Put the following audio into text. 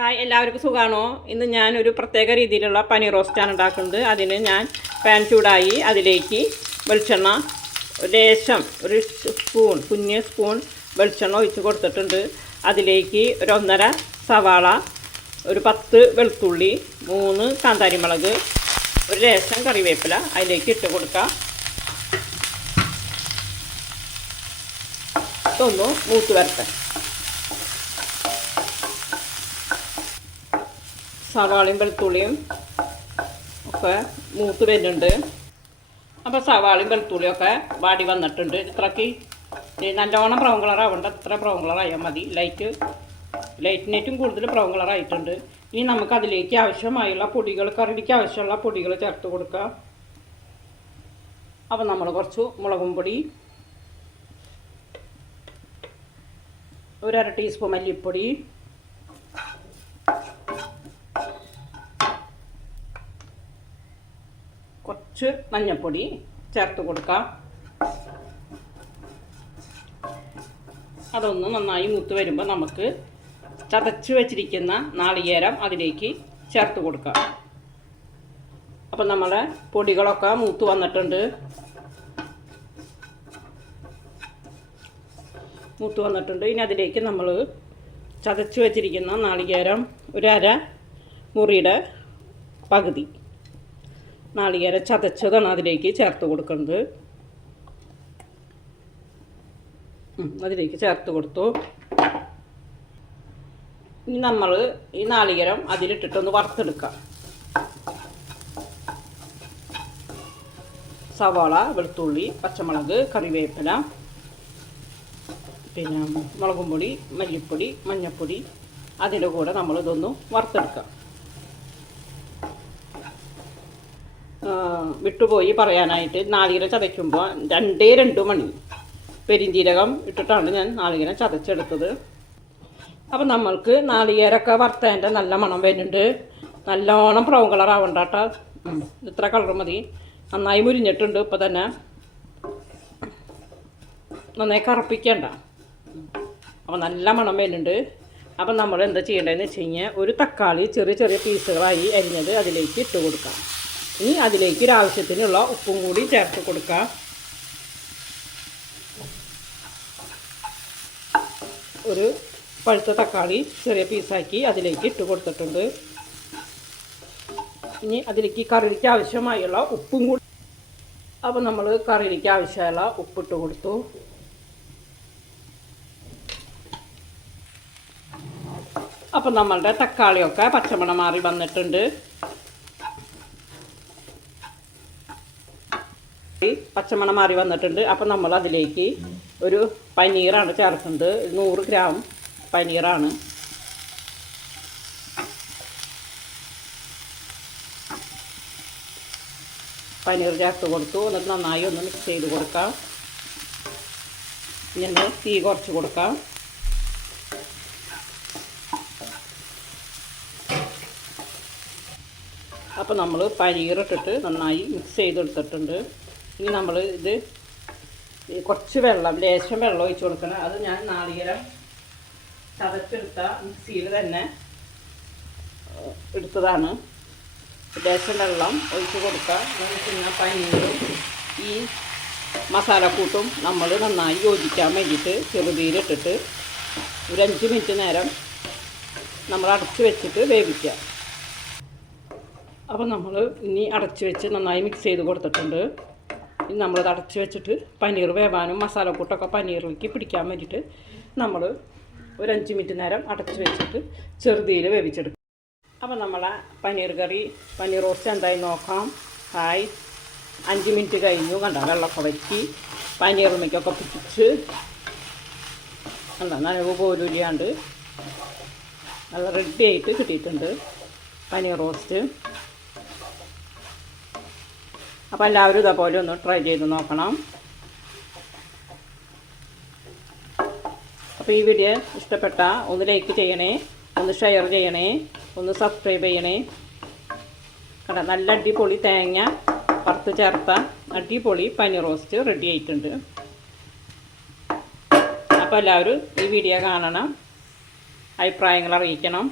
Hi, എല്ലാവർക്കും സുഖമാണോ? ഇന്ന് ഞാനൊരു പ്രത്യേക രീതിയിലുള്ള പനീർ റോസ്റ്റാണ് ഉണ്ടാക്കുന്നത്. അതിന് ഞാൻ പാൻ ചൂടായി അതിലേക്ക് വെളിച്ചെണ്ണ ലേശം ഒരു സ്പൂൺ കുഞ്ഞ് സ്പൂൺ വെളിച്ചെണ്ണ ഒഴിച്ച് കൊടുത്തിട്ടുണ്ട്. അതിലേക്ക് ഒരു 1.5 സവാള, ഒരു 10 വെളുത്തുള്ളി, 3 കാന്താരിമുളക്, ഒരു ലേശം കറിവേപ്പില അതിലേക്ക് ഇട്ട് കൊടുക്കുക. ഇതൊന്ന് മൂത്ത് വരട്ടെ. സവാളയും വെളുത്തുള്ളിയും ഒക്കെ മൂത്ത് വരുന്നുണ്ട്. അപ്പോൾ സവാളയും വെളുത്തുള്ളിയും ഒക്കെ വാടി വന്നിട്ടുണ്ട്. ഇത്രയ്ക്ക് നല്ലോണം ബ്രൗൺ കളർ ആവേണ്ട, ഇത്ര ബ്രൗൺ കളർ ആയാൽ മതി. ലൈറ്റിനേറ്റും കൂടുതൽ ബ്രൗൺ കളർ ആയിട്ടുണ്ട്. ഇനി നമുക്ക് അതിലേക്ക് ആവശ്യമായുള്ള പൊടികൾ, കറിക്ക് ആവശ്യമുള്ള പൊടികൾ ചേർത്ത് കൊടുക്കുക. അപ്പോൾ നമ്മൾ കുറച്ച് മുളകും പൊടി, ഒരു 1/2 ടീസ്പൂൺ മല്ലിപ്പൊടി, കുറച്ച് മഞ്ഞൾപ്പൊടി ചേർത്ത് കൊടുക്കാം. അതൊന്ന് നന്നായി മൂത്ത് വരുമ്പോൾ നമുക്ക് ചതച്ച് വെച്ചിരിക്കുന്ന നാളികേരം അതിലേക്ക് ചേർത്ത് കൊടുക്കാം. അപ്പം നമ്മളെ പൊടികളൊക്കെ മൂത്ത് വന്നിട്ടുണ്ട്. ഇനി അതിലേക്ക് നമ്മൾ ചതച്ച് വെച്ചിരിക്കുന്ന നാളികേരം ഒരു 1/2 മുറിയുടെ പകുതി നാളികേരം ചതച്ചതാണ് അതിലേക്ക് ചേർത്ത് കൊടുക്കുന്നത്. അതിലേക്ക് ചേർത്ത് കൊടുത്തു. ഇനി നമ്മൾ ഈ നാളികേരം അതിലിട്ടിട്ടൊന്ന് വറുത്തെടുക്കാം. സവാള, വെളുത്തുള്ളി, പച്ചമുളക്, കറിവേപ്പില, പിന്നെ മുളകും പൊടി, മല്ലിപ്പൊടി, മഞ്ഞൾപ്പൊടി, അതിൻ്റെ കൂടെ നമ്മളിതൊന്ന് വറുത്തെടുക്കാം. വിട്ടുപോയി പറയാനായിട്ട്, നാളികേരം ചതയ്ക്കുമ്പോൾ 2 മണി പെരിഞ്ജീരകം ഇട്ടിട്ടാണ് ഞാൻ നാളികേരം ചതച്ചെടുത്തത്. അപ്പം നമ്മൾക്ക് നാളികേരമൊക്കെ വറുത്തതിൻ്റെ നല്ല മണം വരുന്നുണ്ട്. നല്ലോണം ബ്രൗൺ കളർ ആവണ്ട കേട്ടോ, ഇത്ര കളർ മതി. നന്നായി മുരിഞ്ഞിട്ടുണ്ട്. ഇപ്പോൾ തന്നെ നന്നായി കറുപ്പിക്കണ്ട. അപ്പോൾ നല്ല മണം വരുന്നുണ്ട്. അപ്പം നമ്മൾ എന്താ ചെയ്യേണ്ടതെന്ന് വെച്ച് കഴിഞ്ഞാൽ, ഒരു തക്കാളി ചെറിയ ചെറിയ പീസുകളായി അരിഞ്ഞത് അതിലേക്ക് ഇട്ട് കൊടുക്കാം. ഇനി അതിലേക്ക് ഒരാവശ്യത്തിനുള്ള ഉപ്പും കൂടി ചേർത്ത് കൊടുക്കാം. ഒരു പഴുത്ത തക്കാളി ചെറിയ പീസാക്കി അതിലേക്ക് ഇട്ട് കൊടുത്തിട്ടുണ്ട്. ഇനി അതിലേക്ക് കറിക്ക് ആവശ്യമായുള്ള ഉപ്പും കൂടി. അപ്പോൾ നമ്മൾ കറിക്ക് ആവശ്യമുള്ള ഉപ്പിട്ട് കൊടുത്തു. അപ്പം നമ്മളുടെ തക്കാളിയൊക്കെ പച്ചമണം മാറി വന്നിട്ടുണ്ട്. പച്ചമണം മാറി വന്നിട്ടുണ്ട്. അപ്പം നമ്മൾ അതിലേക്ക് ഒരു പനീറാണ് ചേർക്കുന്നത്. 100 ഗ്രാം പനീറാണ്. പനീർ ചേർത്ത് കൊടുത്തു. എന്നിട്ട് നന്നായി ഒന്ന് മിക്സ് ചെയ്ത് കൊടുക്കാം. ഇനി തീ കുറച്ച് കൊടുക്കാം. അപ്പോൾ നമ്മൾ പനീറിട്ടിട്ട് നന്നായി മിക്സ് ചെയ്തെടുത്തിട്ടുണ്ട്. ഇനി നമ്മൾ ഇത് കുറച്ച് വെള്ളം, ലേശം വെള്ളം ഒഴിച്ച് കൊടുക്കണം. അത് ഞാൻ നാളികേരം ചതച്ചെടുത്ത മിക്സിയിൽ തന്നെ എടുത്തതാണ്. ലേശം വെള്ളം ഒഴിച്ച് കൊടുക്കുക. പിന്നെ പനീറും ഈ മസാലക്കൂട്ടും നമ്മൾ നന്നായി യോജിക്കാൻ വേണ്ടിയിട്ട് ചെറുതീരിട്ടിട്ട് ഒരു 5 മിനിറ്റ് നേരം നമ്മൾ അടച്ച് വെച്ചിട്ട് വേവിക്കുക. അപ്പോൾ നമ്മൾ ഇനി അടച്ച് വെച്ച് നന്നായി മിക്സ് ചെയ്ത് കൊടുത്തിട്ടുണ്ട്. ഇനി നമ്മളത് അടച്ച് വെച്ചിട്ട് പനീർ വേവാനും മസാലക്കൂട്ടൊക്കെ പനീറിലേക്ക് പിടിക്കാൻ വേണ്ടിയിട്ട് നമ്മൾ ഒരു 5 മിനിറ്റ് നേരം അടച്ച് വെച്ചിട്ട് ചെറുതീയിൽ വേവിച്ചെടുക്കും. അപ്പോൾ നമ്മളെ പനീർ റോസ്റ്റ് എന്തായി നോക്കാം. 5 മിനിറ്റ് കഴിഞ്ഞു. കണ്ട, വെള്ളമൊക്കെ വറ്റി പനീറിലേക്കൊക്കെ പിടിച്ച് കണ്ട, നനവ് പോലും ഇല്ലാണ്ട് നല്ല റെഡി ആയിട്ട് കിട്ടിയിട്ടുണ്ട് പനീർ റോസ്റ്റ്. അപ്പോൾ എല്ലാവരും ഇതേപോലെ ഒന്ന് ട്രൈ ചെയ്ത് നോക്കണം. അപ്പോൾ ഈ വീഡിയോ ഇഷ്ടപ്പെട്ട ഒന്ന് ലൈക്ക് ചെയ്യണേ, ഒന്ന് ഷെയർ ചെയ്യണേ, ഒന്ന് സബ്സ്ക്രൈബ് ചെയ്യണേ. കണ്ട, നല്ല അടിപൊളി തേങ്ങ വറുത്ത് ചേർത്ത അടിപൊളി പനീർ റോസ്റ്റ് റെഡി ആയിട്ടുണ്ട്. അപ്പോൾ എല്ലാവരും ഈ വീഡിയോ കാണണം, അഭിപ്രായങ്ങൾ അറിയിക്കണം.